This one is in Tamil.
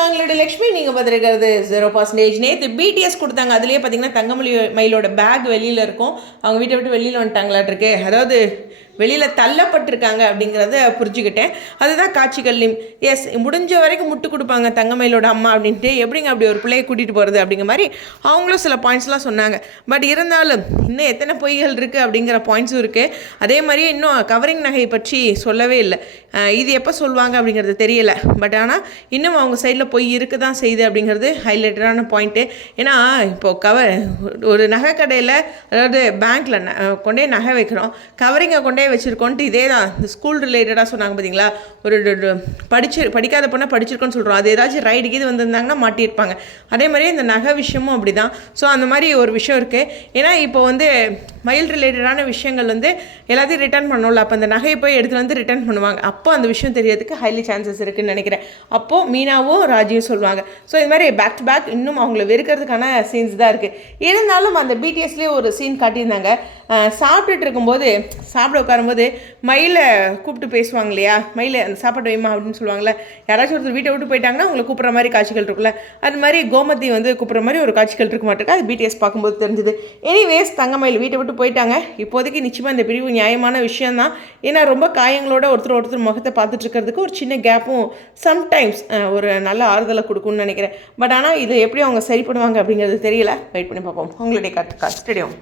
நாங்களோட லக்ஷ்மி நீங்கள் பார்த்துருக்கிறது ஜீரோ பர்சன்டேஜ் நேற்று பிடிஎஸ் கொடுத்தாங்க. அதுலேயே பார்த்தீங்கன்னா தங்கமொழி மயிலோட பேக் வெளியில் இருக்கும். அவங்க வீட்டை விட்டு வெளியில் வந்துட்டாங்களாட்டிருக்கு அதாவது வெளியில் தள்ளப்பட்டிருக்காங்க அப்படிங்கிறத புரிஞ்சுக்கிட்டேன். அதுதான் காட்சிகள் எஸ் முடிஞ்ச வரைக்கும் முட்டு கொடுப்பாங்க தங்கமயிலோட அம்மா அப்படின்ட்டு. எப்படிங்க அப்படி ஒரு பிள்ளையை கூட்டிகிட்டு போகிறது அப்படிங்கிற மாதிரி அவங்களும் சில பாயிண்ட்ஸ்லாம் சொன்னாங்க. பட் இருந்தாலும் இன்னும் எத்தனை பொய்கள் இருக்குது அப்படிங்கிற பாயிண்ட்ஸும் இருக்குது அதே மாதிரியே இன்னும் கவரிங் நகை பற்றி சொல்லவே இல்லை. இது எப்போ சொல்லுவாங்க அப்படிங்கிறது தெரியல. பட் ஆனால் இன்னும் அவங்க சைடில் பொய் இருக்க தான் செய்யுது அப்படிங்கிறது ஹைலைட்டடான பாயிண்ட்டு ஏன்னா இப்போது கவர் ஒரு நகை கடையில் அதாவது பேங்க்கில் கொண்டே நகை வைக்கிறோம். கவரிங்கை கொண்டே வச்சுருக்கோன்ட்டு இதே தான் இந்த ஸ்கூல் ரிலேட்டடாக சொன்னாங்க பார்த்தீங்களா ஒரு ஒரு படிச்சு படிக்காத பொண்ணை படிச்சிருக்கோன்னு சொல்கிறோம் அது ஏதாச்சும் ரைடு கீது வந்திருந்தாங்கன்னா மாட்டியிருப்பாங்க. அதே மாதிரி இந்த நகை விஷயமும் அப்படி தான் ஸோ அந்த மாதிரி ஒரு விஷயம் இருக்குது ஏன்னா இப்போ வந்து மயில் ரிலேட்டடான விஷயங்கள் வந்து எல்லாத்தையும் ரிட்டர்ன் பண்ணணும்ல அப்போ அந்த நகையை போய் எடுத்துகிட்டு வந்து ரிட்டர்ன் பண்ணுவாங்க. அப்போ அந்த விஷயம் தெரியறதுக்கு ஹைலி சான்சஸ் இருக்குன்னு நினைக்கிறேன். அப்போது மீனாவும் ராஜியும் சொல்லுவாங்க. ஸோ இது மாதிரி பேக் டு பேக் இன்னும் அவங்கள வெறுக்கிறதுக்கான சீன்ஸ் தான் இருக்குது இருந்தாலும் அந்த பிடிஎஸ்லேயே ஒரு சீன் காட்டியிருந்தாங்க. சாப்பிட்டுட்டு இருக்கும்போது சாப்பிட உட்காரும்போது மயிலை கூப்பிட்டு பேசுவாங்க இல்லையா? மயிலை அந்த சாப்பாடு வைமா அப்படின்னு சொல்லுவாங்கள்ல யாராச்சும் ஒருத்தர் வீட்டை விட்டு போயிட்டாங்கன்னா அவங்களை கூப்பிட்ற மாதிரி காட்சிகள் இருக்குல்ல அது மாதிரி கோமதி வந்து கூப்பிட்ற மாதிரி ஒரு காட்சிகள் இருக்க மாட்டிருக்கு. அது பிடிஎஸ் பார்க்கும்போது தெரிஞ்சுது. எனிவேஸ் தங்கமயில் வீட்டை விட்டு போயிட்டாங்க. இப்போதைக்கு நிச்சயமாக இந்த பிரிவு நியாயமான விஷயம்தான். ஏன்னா ரொம்ப காயங்களோட ஒருத்தர் ஒருத்தர் முகத்தை பார்த்துட்டு இருக்கிறதுக்கு ஒரு சின்ன கேப்பும் சம்டைம்ஸ் ஒரு நல்ல ஆறுதலை கொடுக்கும்னு நினைக்கிறேன். பட் ஆனால் இது எப்படி அவங்க சரி பண்ணுவாங்க அப்படிங்கிறது தெரியல. வெயிட் பண்ணி பார்ப்போம். உங்களுடைய கட் கஸ்டடியும்